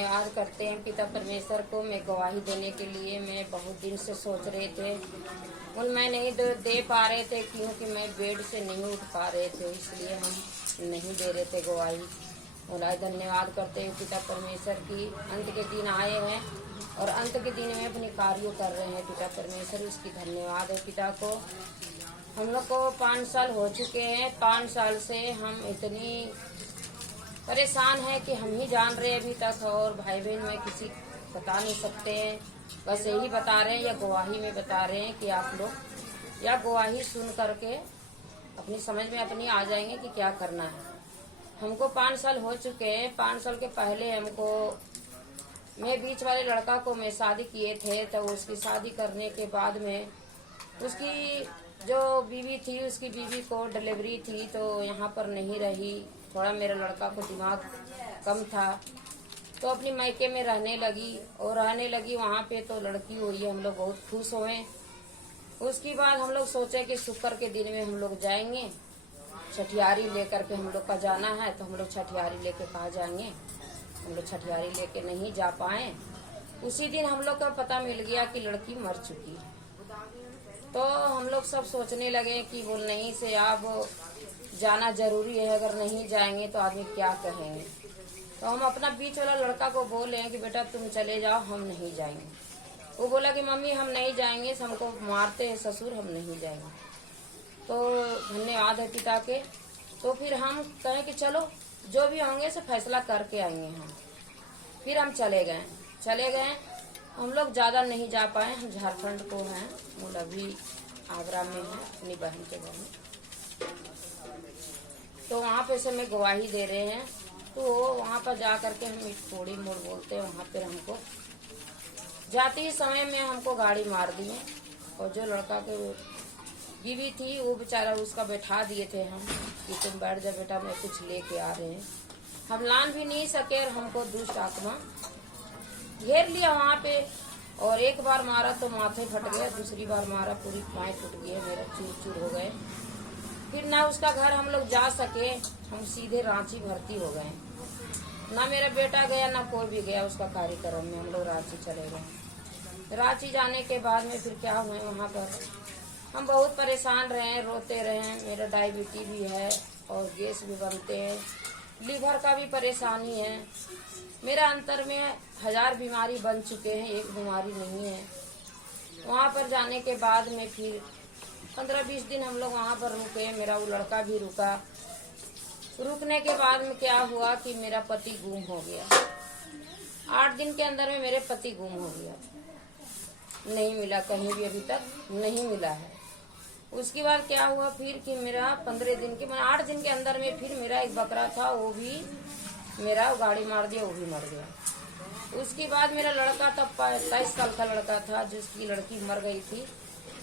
धन्यवाद करते हैं पिता परमेश्वर को। मैं गवाही देने के लिए मैं बहुत दिन से सोच रहे थे, मैं नहीं दे पा रहे थे क्योंकि मैं बेड से नहीं उठ पा रहे थे, इसलिए हम नहीं दे रहे थे गवाही। बोला धन्यवाद करते हैं पिता परमेश्वर की। अंत के दिन आए हैं और अंत के दिन में अपने कार्यों कर रहे हैं पिता परमेश्वर, उसकी धन्यवाद है पिता को। हम लोग को 5 साल हो चुके हैं। 5 साल से हम इतनी परेशान है कि हम ही जान रहे हैं अभी तक, और भाई बहन में किसी बता नहीं सकते हैं। बस यही बता रहे हैं या गवाही में बता रहे हैं कि आप लोग या गवाही सुन करके अपनी समझ में अपनी आ जाएंगे कि क्या करना है। हमको 5 साल हो चुके हैं। 5 साल के पहले हमको मैं बीच वाले लड़का को मैं शादी किए थे, तो उसकी शादी करने के बाद में उसकी जो बीवी थी, उसकी बीवी को डिलीवरी थी तो यहाँ पर नहीं रही। थोड़ा मेरे लड़का को दिमाग कम था तो अपनी मायके में रहने लगी, और रहने लगी वहाँ पे तो लड़की हुई है। हम लोग बहुत खुश हुए। उसके बाद हम लोग सोचे कि शुक्र के दिन में हम लोग जाएंगे, छठियारी लेकर के हम लोग का जाना है, तो हम लोग छठियारी लेके कहाँ जाएंगे। हम लोग छठियारी लेके नहीं जा पाए। उसी दिन हम लोग का पता मिल गया कि लड़की मर चुकी है। तो हम लोग सब सोचने लगे कि बोल नहीं से अब जाना जरूरी है, अगर नहीं जाएंगे तो आदमी क्या कहेंगे। तो हम अपना बीच वाला लड़का को बोले कि बेटा तुम चले जाओ, हम नहीं जाएंगे। वो बोला कि मम्मी हम नहीं जाएंगे, हमको मारते हैं ससुर, हम नहीं जाएंगे। तो धन्यवाद है पिता के। तो फिर हम कहें कि चलो जो भी होंगे से फैसला करके आएंगे हम। फिर हम चले गए। हम लोग ज़्यादा नहीं जा पाए। हम झारखंड को हैं, मूल अभी आगरा में है अपनी बहन के घर में। तो वहाँ पे से मैं गवाही दे रहे हैं। तो वहाँ पर जा करके हम थोड़ी मोड़ बोलते हैं, वहाँ पर हमको जाते ही समय में हमको गाड़ी मार दिए। और जो लड़का के बीवी थी वो बेचारा उसका बैठा दिए थे हम कि तुम बैठ जा बेटा, मैं कुछ लेके आ रहे हैं। हम लान भी नहीं सके और हमको दुष्ट आत्मा घेर लिया वहाँ पे। और एक बार मारा तो माथे फट गया, दूसरी बार मारा पूरी बाएं टूट गई, मेरा चूर चूर हो गए। फिर ना उसका घर हम लोग जा सके, हम सीधे रांची भर्ती हो गए। ना मेरा बेटा गया ना कोई भी गया उसका कार्यक्रम में। हम लोग रांची चले गए। रांची जाने के बाद में फिर क्या हुए, वहाँ पर हम बहुत परेशान रहे, रोते रहे। मेरा डायबिटीज भी है और गैस भी बनते हैं, लीवर का भी परेशानी है। मेरा अंतर में 1000 बीमारी बन चुके हैं, एक बीमारी नहीं है। वहाँ पर जाने के बाद में फिर 15-20 दिन हम लोग वहाँ पर रुके। मेरा वो लड़का भी रुका। रुकने के बाद में क्या हुआ कि मेरा पति गुम हो गया। 8 दिन के अंदर में मेरे पति गुम हो गया, नहीं मिला कहीं भी, अभी तक नहीं मिला है। उसके बाद क्या हुआ फिर कि मेरा 15 दिन के 8 दिन के अंदर में फिर मेरा एक बकरा था, वो भी मेरा गाड़ी मार दिया, वो भी मर गया। उसके बाद मेरा लड़का तब 23 साल का लड़का था, जिसकी लड़की मर गई थी,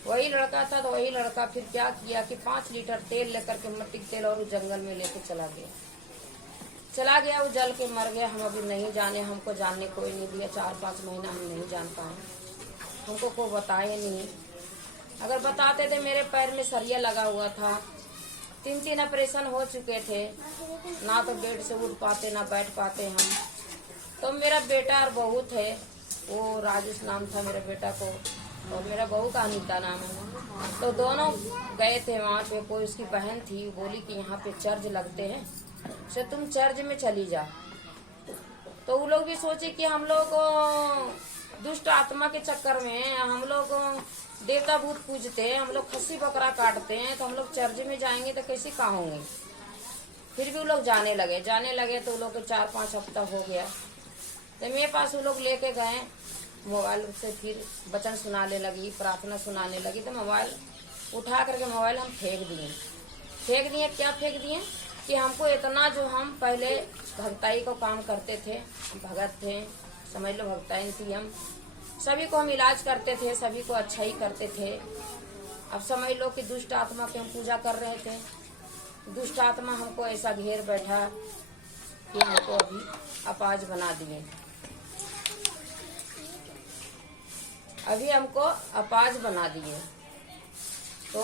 वही लड़का था। तो वही लड़का फिर क्या किया कि 5 लीटर तेल लेकर के, मट्टी तेल, और जंगल में लेके चला गया। वो जल के मर गया। हम अभी नहीं जाने, हमको जानने कोई नहीं दिया। 4-5 महीना हम नहीं जान पाए, हमको कोई बताए नहीं। अगर बताते थे, मेरे पैर में सरिया लगा हुआ था, 3 ऑपरेशन हो चुके थे, ना तो बेड से उठ पाते ना बैठ पाते हम। तो मेरा बेटा और बहू थे, वो राजेश नाम था मेरे बेटा को, और मेरा बहू का अनीता नाम है। तो दोनों गए थे वहाँ पे। कोई उसकी बहन थी, बोली कि यहाँ पे चर्च लगते हैं, तो तुम चर्च में चली जा। तो वो लोग भी सोचे कि हम लोग दुष्ट आत्मा के चक्कर में हम लोग देवता भूत पूजते हैं, हम लोग खस्सी बकरा काटते हैं, तो हम लोग चर्च में जाएंगे तो कैसे कहाँ होंगे। फिर भी वो लोग जाने लगे। तो वो लोग को 4-5 हफ्ता हो गया। तो मेरे पास वो लोग लेके गए, मोबाइल से फिर वचन सुनाने लगी, प्रार्थना सुनाने लगी। तो मोबाइल उठा करके मोबाइल हम फेंक दिए। क्या फेंक दिए कि हमको इतना, जो हम पहले भक्ताई को काम करते थे, भगत थे, समझ लो भक्ताई थी, हम सभी को हम इलाज करते थे, सभी को अच्छा ही करते थे। अब समझ लो कि दुष्ट आत्मा की हम पूजा कर रहे थे। दुष्ट आत्मा हमको ऐसा घेर बैठा कि हमको अभी अपाज बना दिए। तो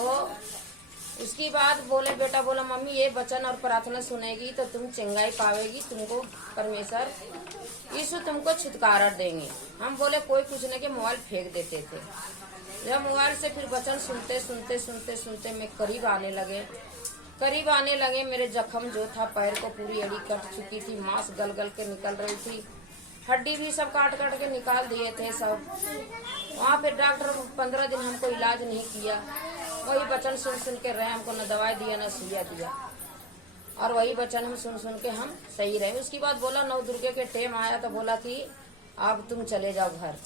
उसकी बाद बोले बेटा बोला मम्मी ये वचन और प्रार्थना सुनेगी तो तुम चंगाई पावेगी, तुमको परमेश्वर यीशु तुमको छुटकारा देंगे। हम बोले कोई कुछ नहीं के मोबाइल फेंक देते थे। जब मोबाइल से फिर वचन सुनते सुनते सुनते सुनते मैं करीब आने लगे मेरे जख्म जो था पैर को पूरी एड़ी कट चुकी थी, मांस गल गल के निकल रही थी, हड्डी भी सब काट काट के निकाल दिए थे सब। वहाँ पे डॉक्टर 15 दिन हमको इलाज नहीं किया, वही वचन सुन सुन के रहे, हमको न दवाई दिया न सुइया दिया, और वही वचन हम सुन सुन के हम सही रहे। उसके बाद बोला 9 दुर्गे के टाइम आया तो बोला कि अब तुम चले जाओ घर।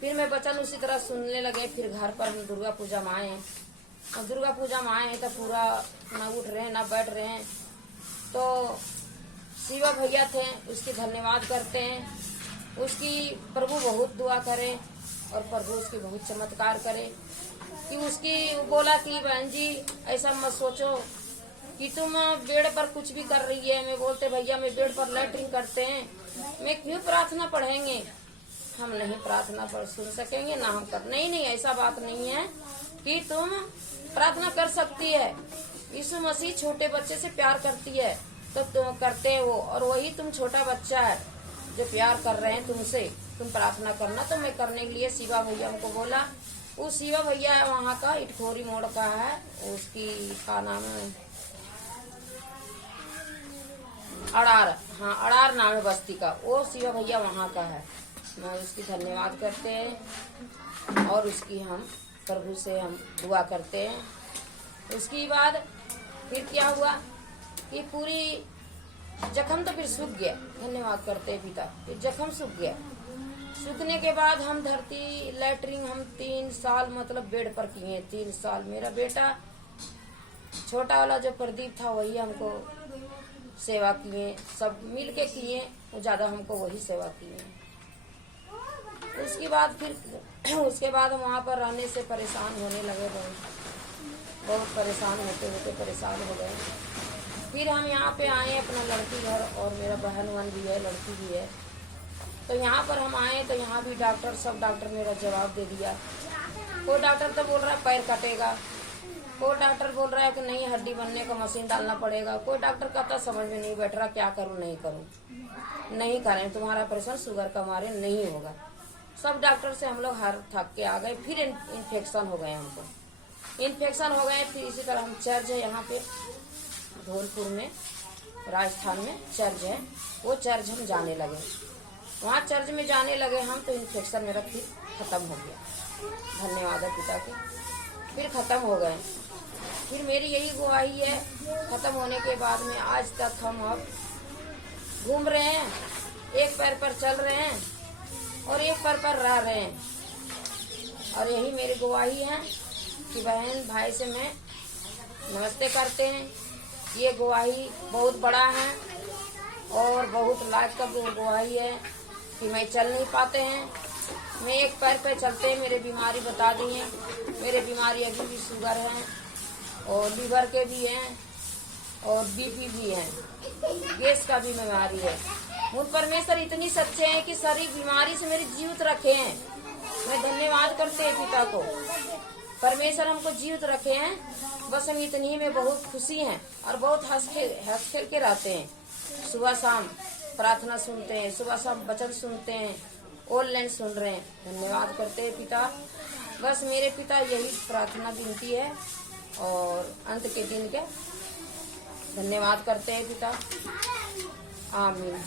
फिर मैं वचन उसी तरह सुनने लगे। फिर घर पर हम दुर्गा पूजा में आए, और दुर्गा पूजा में आए तो पूरा न उठ रहे न बैठ रहे हैं। तो शिवा भैया थे, उसकी धन्यवाद करते हैं, उसकी प्रभु बहुत दुआ करे और प्रभु उसकी बहुत चमत्कार करे। कि उसकी बोला कि बहन जी ऐसा मत सोचो कि तुम बेड पर कुछ भी कर रही है। मैं बोलते भैया मैं बेड पर लैट्रिन करते हैं, मैं क्यों प्रार्थना पढ़ेंगे, हम नहीं प्रार्थना पढ़ सुन सकेंगे ना हम कर। नहीं ऐसा बात नहीं है कि तुम प्रार्थना कर सकती है। यीशु मसीह छोटे बच्चे से प्यार करती है तो तुम करते हो, और वही तुम छोटा बच्चा है जो प्यार कर रहे हैं तुमसे, तुम प्रार्थना करना। तो मैं करने के लिए शिवा भैया हमको बोला। वो शिवा भैया है वहाँ का, इटखोरी मोड़ का है, उसकी का नाम है अड़ार, हाँ अड़ार नाम है बस्ती का, वो शिवा भैया वहाँ का है। मैं उसकी धन्यवाद करते हैं और उसकी हम प्रभु से हम दुआ करते हैं। उसके बाद फिर क्या हुआ कि पूरी जख्म तो फिर सूख गया, धन्यवाद करते हैं पिता। फिर जख्म सूख गया, सूखने के बाद हम धरती लैटरिन हम 3 साल मतलब बेड पर किए, 3 साल। मेरा बेटा छोटा वाला जो प्रदीप था वही हमको सेवा किए, सब मिल के किए, वो ज्यादा हमको वही सेवा किए। उसके बाद हम वहाँ पर रहने से परेशान होने लगे, बहुत परेशान होते होते परेशान हो गए। फिर हम यहाँ पे आए अपना लड़की घर, और मेरा बहन भी है, लड़की भी है। तो यहाँ पर हम आए तो यहाँ भी सब डॉक्टर मेरा जवाब दे दिया। कोई डॉक्टर तो बोल रहा है पैर कटेगा, कोई डॉक्टर बोल रहा है कि नहीं हड्डी बनने का मशीन डालना पड़ेगा, कोई डॉक्टर कहता समझ में नहीं बैठ रहा क्या करूँ नहीं करूँ। नहीं करें, तुम्हारा ऑपरेशन शुगर का मारे नहीं होगा। सब डॉक्टर से हम लोग हार थक के आ गए। फिर इन्फेक्शन हो गए, हमको इन्फेक्शन हो गए। फिर इसी तरह हम चर्च है यहाँ पे धौलपुर में, राजस्थान में चर्च है, वो चर्च हम जाने लगे। वहाँ चर्च में जाने लगे हम तो इन्फेक्शन मेरा फिर खत्म हो गया, धन्यवाद है पिता के, फिर खत्म हो गए। फिर मेरी यही गवाही है, खत्म होने के बाद में आज तक हम अब घूम रहे हैं, एक पैर पर चल रहे हैं और एक पैर पर रह रहे हैं। और यही मेरी गवाही है कि बहन भाई से मैं नमस्ते करते हैं। ये गवाही बहुत बड़ा है और बहुत लायक का गवाही है कि मैं चल नहीं पाते हैं, मैं एक पैर पे चलते हैं। मेरे बीमारी बता दी है, मेरे बीमारी अभी भी शुगर है और लीवर के भी हैं और बीपी भी है, गैस का भी बीमारी है। उन परमेश्वर इतनी सच्चे हैं कि सारी बीमारी से मेरी जीवित रखे हैं। मैं धन्यवाद करते हैं पिता को, परमेश्वर हमको जीवित रखे हैं। बस हम इतनी में बहुत खुशी हैं और बहुत हंस खेल के रहते हैं। सुबह शाम प्रार्थना सुनते हैं, सुबह शाम वचन सुनते हैं, ऑनलाइन सुन रहे हैं। धन्यवाद करते हैं पिता। बस मेरे पिता यही प्रार्थना विनती है और अंत के दिन के धन्यवाद करते हैं पिता। आमीन।